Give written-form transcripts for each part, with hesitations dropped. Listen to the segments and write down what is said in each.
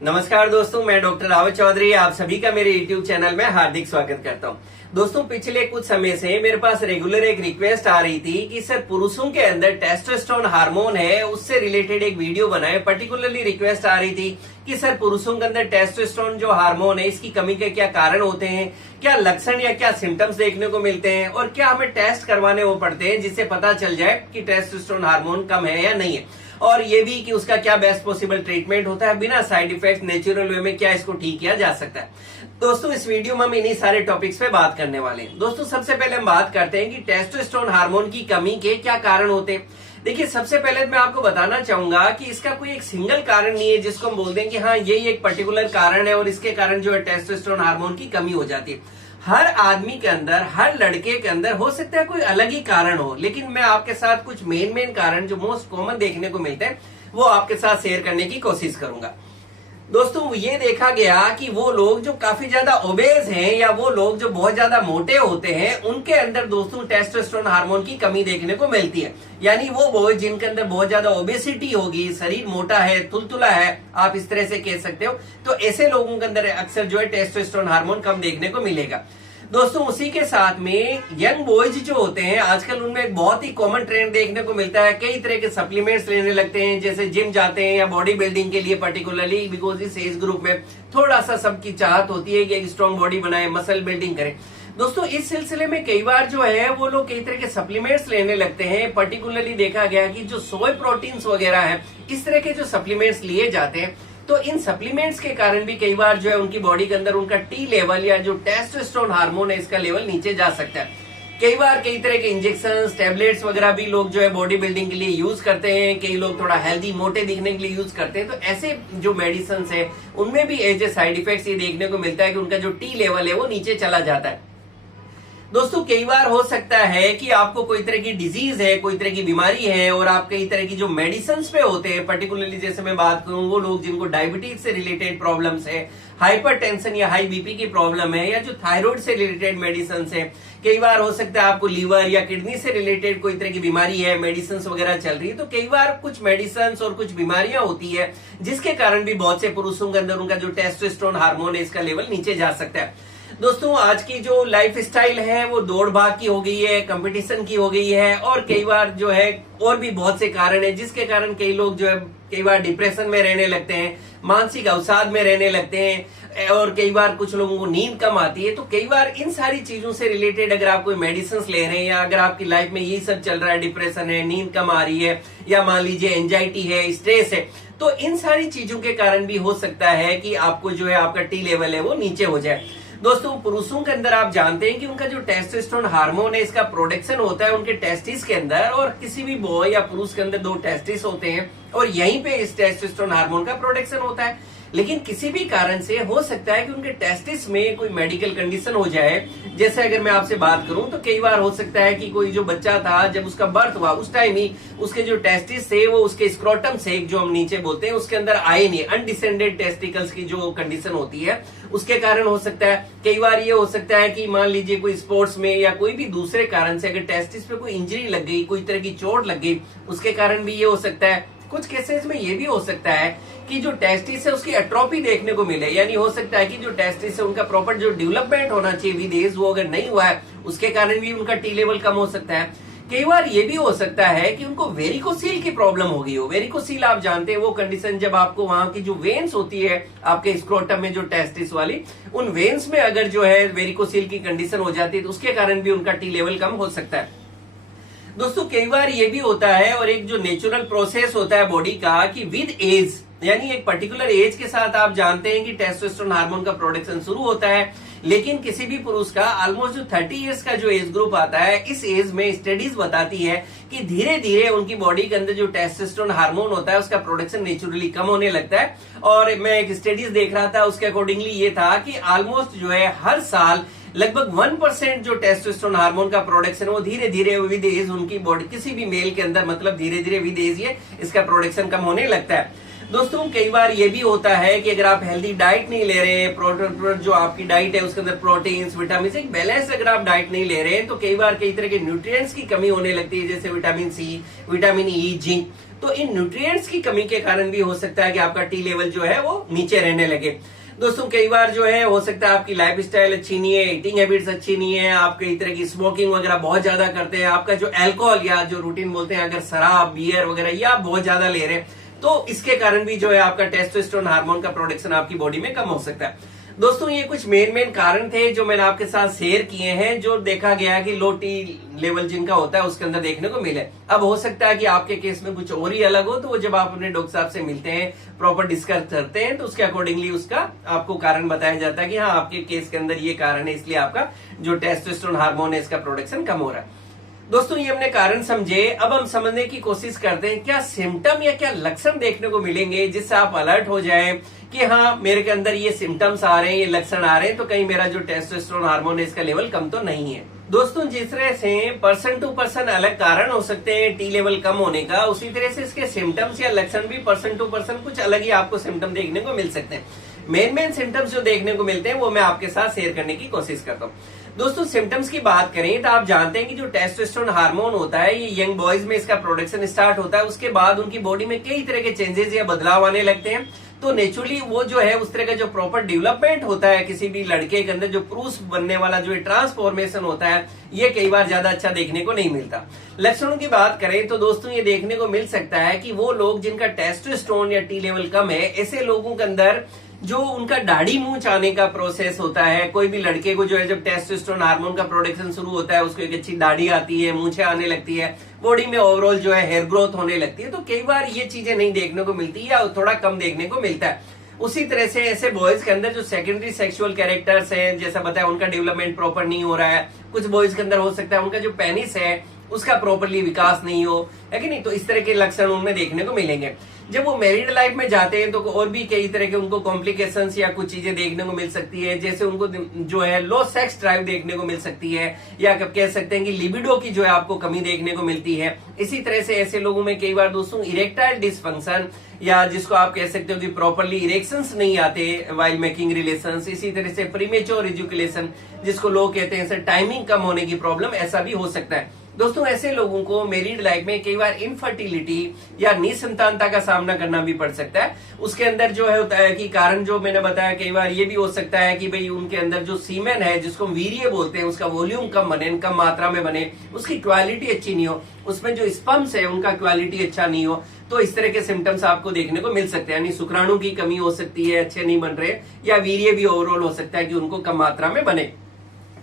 नमस्कार दोस्तों, मैं डॉक्टर रावत चौधरी आप सभी का मेरे YouTube चैनल में हार्दिक स्वागत करता हूं। दोस्तों, पिछले कुछ समय से मेरे पास रेगुलर एक रिक्वेस्ट आ रही थी कि सर पुरुषों के अंदर टेस्टोस्टेरोन हार्मोन है, उससे रिलेटेड एक वीडियो बनाए। पर्टिकुलरली रिक्वेस्ट आ रही थी कि सर पुरुषों के अंदर टेस्टोस्टेरोन जो हार्मोन है, इसकी कमी के क्या कारण होते हैं, क्या लक्षण या क्या सिम्टम्स देखने को मिलते हैं और क्या हमें टेस्ट करवाने वो पड़ते हैं जिससे पता चल जाए कि टेस्टोस्टेरोन हार्मोन कम है या नहीं है, और ये भी कि उसका क्या बेस्ट पॉसिबल ट्रीटमेंट होता है, बिना साइड इफेक्ट नेचुरल वे में क्या इसको ठीक किया जा सकता है। दोस्तों, इस वीडियो में हम इन्हीं सारे टॉपिक्स पे बात करने वाले हैं। दोस्तों, सबसे पहले हम बात करते हैं कि टेस्टोस्टेरोन हार्मोन की कमी के क्या कारण होते हैं। देखिए, सबसे पहले मैं आपको बताना चाहूंगा कि इसका कोई एक सिंगल कारण नहीं है जिसको हम बोल दें कि हाँ यही एक पर्टिकुलर कारण है और इसके कारण जो है टेस्टोस्टेरोन हार्मोन की कमी हो जाती है। हर आदमी के अंदर, हर लड़के के अंदर हो सकता है कोई अलग ही कारण हो, लेकिन मैं आपके साथ कुछ मेन कारण जो मोस्ट कॉमन देखने को मिलते हैं वो आपके साथ शेयर करने की कोशिश करूंगा। दोस्तों, ये देखा गया कि वो लोग जो काफी ज्यादा ओबेज हैं या वो लोग जो बहुत ज्यादा मोटे होते हैं, उनके अंदर दोस्तों टेस्टोस्टेरोन हार्मोन की कमी देखने को मिलती है। यानी वो बॉयज जिनके अंदर बहुत ज्यादा ओबेसिटी होगी, शरीर मोटा है, तुलतुला है, आप इस तरह से कह सकते हो, तो ऐसे लोगों के अंदर अक्सर जो है टेस्टोस्टेरोन हार्मोन कम देखने को मिलेगा। दोस्तों, उसी के साथ में यंग बॉयज जो होते हैं आजकल उनमें एक बहुत ही कॉमन ट्रेंड देखने को मिलता है, कई तरह के सप्लीमेंट्स लेने लगते हैं, जैसे जिम जाते हैं या बॉडी बिल्डिंग के लिए, पर्टिकुलरली बिकॉज इस एज ग्रुप में थोड़ा सा सबकी चाहत होती है कि एक स्ट्रॉन्ग बॉडी बनाए, मसल बिल्डिंग करें। दोस्तों, इस सिलसिले में कई बार जो है वो लोग कई तरह के सप्लीमेंट्स लेने लगते हैं। पर्टिकुलरली देखा गया कि जो सोय प्रोटीन्स वगैरह है, इस तरह के जो सप्लीमेंट्स लिए जाते हैं, तो इन सप्लीमेंट्स के कारण भी कई बार जो है उनकी बॉडी के अंदर उनका टी लेवल या जो टेस्टोस्टेरोन हार्मोन है इसका लेवल नीचे जा सकता है। कई बार कई तरह के इंजेक्शन, टैबलेट्स वगैरह भी लोग जो है बॉडी बिल्डिंग के लिए यूज करते हैं, कई लोग थोड़ा हेल्दी मोटे दिखने के लिए यूज करते हैं। तो ऐसे जो मेडिसिन है उनमें भी एज ए साइड इफेक्ट ये देखने को मिलता है कि उनका जो टी लेवल है वो नीचे चला जाता है। दोस्तों, कई बार हो सकता है कि आपको कोई तरह की डिजीज है, कोई तरह की बीमारी है और आप कई तरह की जो मेडिसिन पे होते हैं, पर्टिकुलरली जैसे मैं बात करूं वो लोग जिनको डायबिटीज से रिलेटेड प्रॉब्लम्स है, हाइपरटेंशन या हाई बीपी की प्रॉब्लम है, या जो थायराइड से रिलेटेड मेडिसिन है, कई बार हो सकता है आपको लीवर या किडनी से रिलेटेड कोई तरह की बीमारी है, मेडिसिन वगैरह चल रही है, तो कई बार कुछ मेडिसिन और कुछ बीमारियां होती है जिसके कारण भी बहुत से पुरुषों के अंदर उनका जो टेस्टोस्टेरोन हार्मोन है इसका लेवल नीचे जा सकता है। दोस्तों, आज की जो लाइफ स्टाइल है वो दौड़ भाग की हो गई है, कंपटीशन की हो गई है, और कई बार जो है और भी बहुत से कारण है जिसके कारण कई लोग जो है कई बार डिप्रेशन में रहने लगते हैं, मानसिक अवसाद में रहने लगते हैं, और कई बार कुछ लोगों को नींद कम आती है। तो कई बार इन सारी चीजों से रिलेटेड अगर आप कोई मेडिसिन ले रहे हैं या अगर आपकी लाइफ में यही सब चल रहा है, डिप्रेशन है, नींद कम आ रही है, या मान लीजिए एंजाइटी है, स्ट्रेस है, तो इन सारी चीजों के कारण भी हो सकता है कि आपको जो है आपका टी लेवल है वो नीचे हो जाए। दोस्तों, पुरुषों के अंदर आप जानते हैं कि उनका जो टेस्टोस्टेरोन हार्मोन है इसका प्रोडक्शन होता है उनके टेस्टिस के अंदर, और किसी भी बॉय या पुरुष के अंदर 2 टेस्टिस होते हैं और यहीं पे इस टेस्टोस्टेरोन हार्मोन का प्रोडक्शन होता है। लेकिन किसी भी कारण से हो सकता है कि उनके टेस्टिस में कोई मेडिकल कंडीशन हो जाए। जैसे अगर मैं आपसे बात करूं तो कई बार हो सकता है कि कोई जो बच्चा था जब उसका बर्थ हुआ उस टाइम ही उसके जो टेस्टिस थे वो उसके स्क्रोटम से, जो हम नीचे बोलते हैं, उसके अंदर आए नहीं, अनडिसेंडेड टेस्टिकल्स की जो कंडीशन होती है उसके कारण हो सकता है। कई बार ये हो सकता है कि मान लीजिए कोई स्पोर्ट्स में या कोई भी दूसरे कारण से अगर टेस्टिस पे कोई इंजरी लग गई, कोई तरह की चोट लग गई, उसके कारण भी ये हो सकता है। कुछ केसेस में ये भी हो सकता है कि जो टेस्टिस है उसकी एट्रोफी देखने को मिले, यानी हो सकता है कि जो टेस्टिस है उनका प्रॉपर जो डेवलपमेंट होना चाहिए विद एज वो अगर नहीं हुआ है, उसके कारण भी उनका टी लेवल कम हो सकता है। कई बार ये भी हो सकता है कि उनको वेरिकोसील की प्रॉब्लम हो गई हो। वेरिकोसील आप जानते हैं वो कंडीशन जब आपको वहां की जो वेन्स होती है आपके स्क्रोटम में जो टेस्टिस वाली, उन वेन्स में अगर जो है वेरिकोसील की कंडीशन हो जाती है तो उसके कारण भी उनका टी लेवल कम हो सकता है। दोस्तों, कई बार ये भी होता है और एक जो नेचुरल प्रोसेस होता है बॉडी का कि विद एज, यानी एक पर्टिकुलर एज के साथ आप जानते हैं कि टेस्टोस्टेरोन हार्मोन का प्रोडक्शन शुरू होता है, लेकिन किसी भी पुरुष का ऑलमोस्ट जो 30 इयर्स का जो एज ग्रुप आता है, इस एज में स्टडीज बताती है कि धीरे धीरे उनकी बॉडी के अंदर जो टेस्टोस्टेरोन हार्मोन होता है उसका प्रोडक्शन नेचुरली कम होने लगता है। और मैं एक स्टडीज देख रहा था, उसके अकॉर्डिंगली ये था कि ऑलमोस्ट जो है हर साल लगभग 1% जो टेस्टोस्टेरोन हार्मोन का प्रोडक्शन वो धीरे धीरे विद एज उनकी बॉडी, किसी भी मेल के अंदर मतलब धीरे धीरे विद एज ये इसका प्रोडक्शन कम होने लगता है। दोस्तों, कई बार ये भी होता है कि अगर आप हेल्दी डाइट नहीं ले रहे हैं, प्रोटीन जो आपकी डाइट है उसके अंदर प्रोटीन्स, विटामिन, एक बैलेंस अगर आप डाइट नहीं ले रहे हैं, तो कई बार कई तरह के न्यूट्रिएंट्स की कमी होने लगती है, जैसे vitamin C, vitamin E, zinc. तो इन न्यूट्रिएंट्स की कमी के कारण भी हो सकता है कि आपका टी लेवल जो है वो नीचे रहने लगे। दोस्तों कई बार जो है हो सकता है आपकी लाइफ स्टाइल अच्छी नहीं है, ईटिंग हैबिट्स अच्छी नहीं है, आप कई तरह की स्मोकिंग वगैरह बहुत ज्यादा करते हैं, आपका जो अल्कोहल या जो रूटीन बोलते हैं अगर शराब बियर वगैरह ये आप बहुत ज्यादा ले रहे हैं, तो इसके कारण भी जो है आपका टेस्टोस्टेरोन हार्मोन का प्रोडक्शन आपकी बॉडी में कम हो सकता है। दोस्तों ये कुछ मेन कारण थे जो मैंने आपके साथ शेयर किए हैं, जो देखा गया कि लो टी लेवल जिनका होता है उसके अंदर देखने को मिले। अब हो सकता है कि आपके केस में कुछ और ही अलग हो, तो वो जब आप अपने डॉक्टर साहब से मिलते हैं, प्रॉपर डिस्कस करते हैं, तो उसके अकॉर्डिंगली उसका आपको कारण बताया जाता है कि हाँ आपके केस के अंदर ये कारण है, इसलिए आपका जो टेस्टोस्टेरोन हार्मोन है इसका प्रोडक्शन कम हो रहा है। दोस्तों ये हमने कारण समझे, अब हम समझने की कोशिश करते हैं क्या सिम्टम या क्या लक्षण देखने को मिलेंगे जिससे आप अलर्ट हो जाएं कि हाँ मेरे के अंदर ये सिम्टम्स आ रहे हैं, ये लक्षण आ रहे हैं, तो कहीं मेरा जो टेस्टोस्टेरोन हार्मोन है इसका लेवल कम तो नहीं है। दोस्तों जिस तरह से पर्सन टू पर्सन अलग कारण हो सकते हैं टी लेवल कम होने का, उसी तरह से इसके सिम्टम्स या लक्षण भी पर्सन टू पर्सन कुछ अलग ही आपको सिम्टम देखने को मिल सकते हैं। मेन सिम्टम्स जो देखने को मिलते हैं वो मैं आपके साथ शेयर करने की कोशिश करता हूँ। दोस्तों सिम्टम्स की बात करें तो आप जानते हैं कि जो टेस्टोस्टेरोन हार्मोन होता है ये यंग बॉयज में इसका प्रोडक्शन स्टार्ट होता है, उसके बाद उनकी बॉडी में कई तरह के चेंजेस या बदलाव आने लगते हैं, तो नेचुरली वो जो है उस तरह का जो प्रॉपर डेवलपमेंट होता है किसी भी लड़के के अंदर, जो पुरुष बनने वाला जो ट्रांसफॉर्मेशन होता है, ये कई बार ज्यादा अच्छा देखने को नहीं मिलता। लक्षणों की बात करें तो दोस्तों ये देखने को मिल सकता है कि वो लोग जिनका टेस्टोस्टेरोन या टी लेवल कम है, ऐसे लोगों के अंदर जो उनका दाढ़ी मूंछ आने का प्रोसेस होता है, कोई भी लड़के को जो है जब टेस्टोस्टेरोन हार्मोन का प्रोडक्शन शुरू होता है उसको एक अच्छी दाढ़ी आती है, मूंछें आने लगती है, बॉडी में ओवरऑल जो है हेयर ग्रोथ होने लगती है, तो कई बार ये चीजें नहीं देखने को मिलती या थोड़ा कम देखने को मिलता है। उसी तरह से ऐसे बॉयज के अंदर जो सेकेंडरी सेक्सुअल कैरेक्टर्स हैं, जैसा बताया उनका डेवलपमेंट प्रॉपर नहीं हो रहा है, कुछ बॉयज के अंदर हो सकता है उनका जो पेनिस है उसका प्रॉपरली विकास नहीं हो, है कि नहीं, तो इस तरह के लक्षण उनमें देखने को मिलेंगे। जब वो मैरिड लाइफ में जाते हैं तो और भी कई तरह के उनको कॉम्प्लिकेशंस या कुछ चीजें देखने को मिल सकती है, जैसे उनको जो है लो सेक्स ड्राइव देखने को मिल सकती है, या कह सकते हैं कि लिबिडो की जो है आपको कमी देखने को मिलती है। इसी तरह से ऐसे लोगों में कई बार दोस्तों इरेक्टाइल डिसफंक्शन, या जिसको आप कह सकते हो कि प्रॉपरली इरेक्शंस नहीं आते वाइल मेकिंग रिलेशंस, इसी तरह से प्रीमेच्योर इजैकुलेशन जिसको लोग कहते हैं टाइमिंग कम होने की प्रॉब्लम, ऐसा भी हो सकता है। दोस्तों ऐसे लोगों को मैरिड लाइफ में कई बार इनफर्टिलिटी या निसंतानता का सामना करना भी पड़ सकता है। उसके अंदर जो है होता है कि कारण जो मैंने बताया, कई बार ये भी हो सकता है कि भाई उनके अंदर जो सीमेन है जिसको वीर्य बोलते हैं उसका वॉल्यूम कम बने, कम मात्रा में बने, उसकी क्वालिटी अच्छी नहीं हो, उसमें जो स्पर्म्स है उनका क्वालिटी अच्छा नहीं हो, तो इस तरह के सिम्टम्स आपको देखने को मिल सकते हैं। यानी शुक्राणु की कमी हो सकती है, अच्छे नहीं बन रहे, या वीर्य भी ओवरऑल हो सकता है कि उनको कम मात्रा में बने।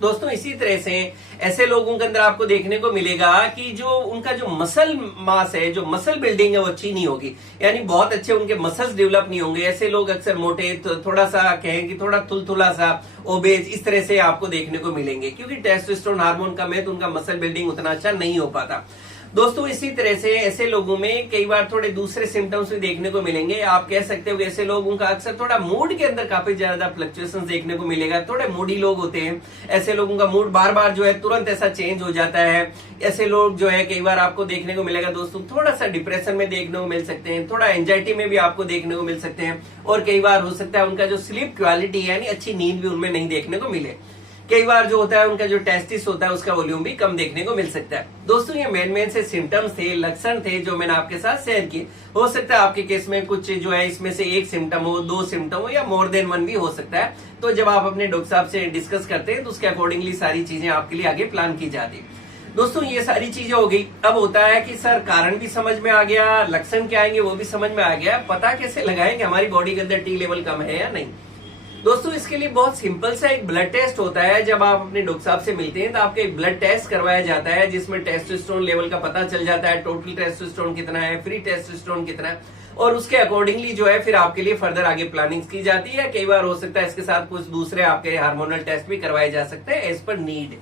दोस्तों इसी तरह से ऐसे लोगों के अंदर आपको देखने को मिलेगा कि जो उनका जो मसल मास है, जो मसल बिल्डिंग है वो अच्छी नहीं होगी, यानी बहुत अच्छे उनके मसल्स डेवलप नहीं होंगे। ऐसे लोग अक्सर मोटे, थोड़ा सा कहें कि थोड़ा थुलथुला सा, ओबेज, इस तरह से आपको देखने को मिलेंगे, क्योंकि टेस्टोस्टेरोन हार्मोन कम है तो उनका मसल बिल्डिंग उतना अच्छा नहीं हो पाता। दोस्तों इसी तरह से ऐसे लोगों में कई बार थोड़े दूसरे सिम्टम्स भी देखने को मिलेंगे। आप कह सकते हो कि ऐसे लोगों का अक्सर थोड़ा मूड के अंदर काफी ज्यादा फ्लक्चुएशंस देखने को मिलेगा, थोड़े मूडी लोग होते हैं, ऐसे लोगों का मूड बार बार जो है तुरंत ऐसा चेंज हो जाता है। ऐसे लोग जो है कई बार आपको देखने को मिलेगा दोस्तों थोड़ा सा डिप्रेशन में देखने को मिल सकते हैं, थोड़ा एंजाइटी में भी आपको देखने को मिल सकते हैं, और कई बार हो सकता है उनका जो स्लीप क्वालिटी है यानी अच्छी नींद भी उनमें नहीं देखने को मिले। कई बार जो होता है उनका जो टेस्टिस होता है उसका वॉल्यूम भी कम देखने को मिल सकता है। दोस्तों ये मेन से सिम्टम्स थे, लक्षण थे जो मैंने आपके साथ शेयर किए। हो सकता है आपके केस में कुछ जो है इसमें से एक सिम्टम हो, दो सिम्टम हो, या मोर देन वन भी हो सकता है। तो जब आप अपने डॉक्टर साहब से डिस्कस करते हैं तो उसके अकॉर्डिंगली सारी चीजें आपके लिए आगे प्लान की जाती है। दोस्तों ये सारी चीजें हो गई। अब होता है कि सर कारण भी समझ में आ गया, लक्षण क्या आएंगे वो भी समझ में आ गया, पता कैसे लगाएं कि हमारी बॉडी के अंदर टी लेवल कम है या नहीं। दोस्तों इसके लिए बहुत सिंपल सा एक ब्लड टेस्ट होता है। जब आप अपने डॉक्टर साहब से मिलते हैं तो आपका एक ब्लड टेस्ट करवाया जाता है, जिसमें टेस्टोस्टेरोन लेवल का पता चल जाता है, टोटल टेस्टोस्टेरोन कितना है, फ्री टेस्टोस्टेरोन कितना है, और उसके अकॉर्डिंगली जो है फिर आपके लिए फर्दर आगे प्लानिंग की जाती है। कई बार हो सकता है इसके साथ कुछ दूसरे आपके हार्मोनल टेस्ट भी करवाए जा सकते हैं एज पर नीड।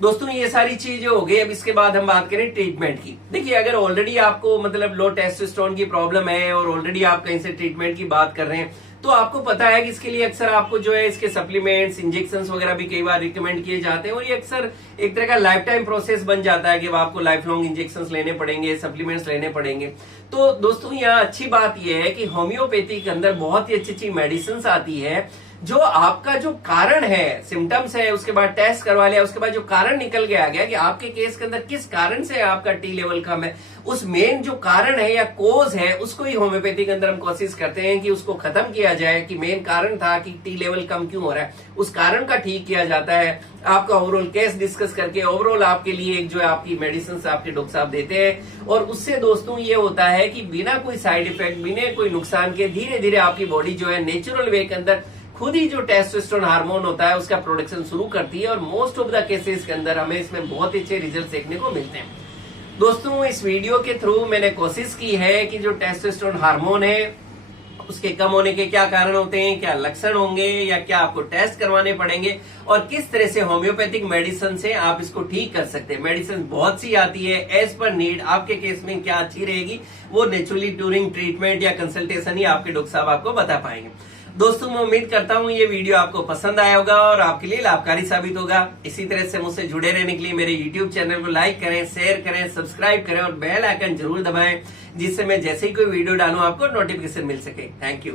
दोस्तों ये सारी चीजें हो गई। अब इसके बाद हम बात करें ट्रीटमेंट की। देखिए अगर ऑलरेडी आपको मतलब लो टेस्टोस्टेरोन की प्रॉब्लम है और ऑलरेडी आप कहीं से ट्रीटमेंट की बात कर रहे हैं, तो आपको पता है कि इसके लिए अक्सर आपको जो है इसके सप्लीमेंट्स, इंजेक्शंस वगैरह भी कई बार रिकमेंड किए जाते हैं, और ये अक्सर एक तरह का लाइफ टाइम प्रोसेस बन जाता है कि आपको लाइफ लॉन्ग इंजेक्शंस लेने पड़ेंगे, सप्लीमेंट्स लेने पड़ेंगे। तो दोस्तों यहाँ अच्छी बात यह है कि होम्योपैथी के अंदर बहुत ही अच्छी अच्छी मेडिसिन आती है जो आपका जो कारण है, सिम्टम्स है, उसके बाद टेस्ट करवा लिया, उसके बाद जो कारण निकल के आ गया कि आपके केस के अंदर किस कारण से आपका टी लेवल कम है, उस मेन जो कारण है या कोज है उसको ही होम्योपैथी के अंदर हम कोशिश करते हैं कि उसको खत्म किया जाए कि मेन कारण था कि टी लेवल कम क्यों हो रहा है, उस कारण का ठीक किया जाता है। आपका ओवरऑल केस डिस्कस करके ओवरऑल आपके लिए एक जो है आपकी मेडिसिन आपके डॉक्टर साहब देते हैं, और उससे दोस्तों ये होता है कि बिना कोई साइड इफेक्ट, बिना कोई नुकसान के धीरे धीरे आपकी बॉडी जो है नेचुरल वे के अंदर खुद ही जो टेस्टोस्टेरोन हार्मोन होता है उसका प्रोडक्शन शुरू करती है, और मोस्ट ऑफ द केसेस के अंदर हमें इसमें बहुत अच्छे रिजल्ट देखने को मिलते हैं। दोस्तों इस वीडियो के थ्रू मैंने कोशिश की है कि जो टेस्टोस्टेरोन हार्मोन है उसके कम होने के क्या कारण होते हैं, क्या लक्षण होंगे, या क्या आपको टेस्ट करवाने पड़ेंगे, और किस तरह से होम्योपैथिक मेडिसिन से आप इसको ठीक कर सकते हैं। मेडिसिन बहुत सी आती है, एज पर नीड आपके केस में क्या अच्छी रहेगी वो नेचुरली ड्यूरिंग ट्रीटमेंट या कंसल्टेशन ही आपके डॉक्टर साहब आपको बता पाएंगे। दोस्तों मैं उम्मीद करता हूं ये वीडियो आपको पसंद आया होगा और आपके लिए लाभकारी साबित होगा। इसी तरह से मुझसे जुड़े रहने के लिए मेरे YouTube चैनल को लाइक करें, शेयर करें, सब्सक्राइब करें और बेल आइकन जरूर दबाएं, जिससे मैं जैसे ही कोई वीडियो डालूं आपको नोटिफिकेशन मिल सके। Thank you.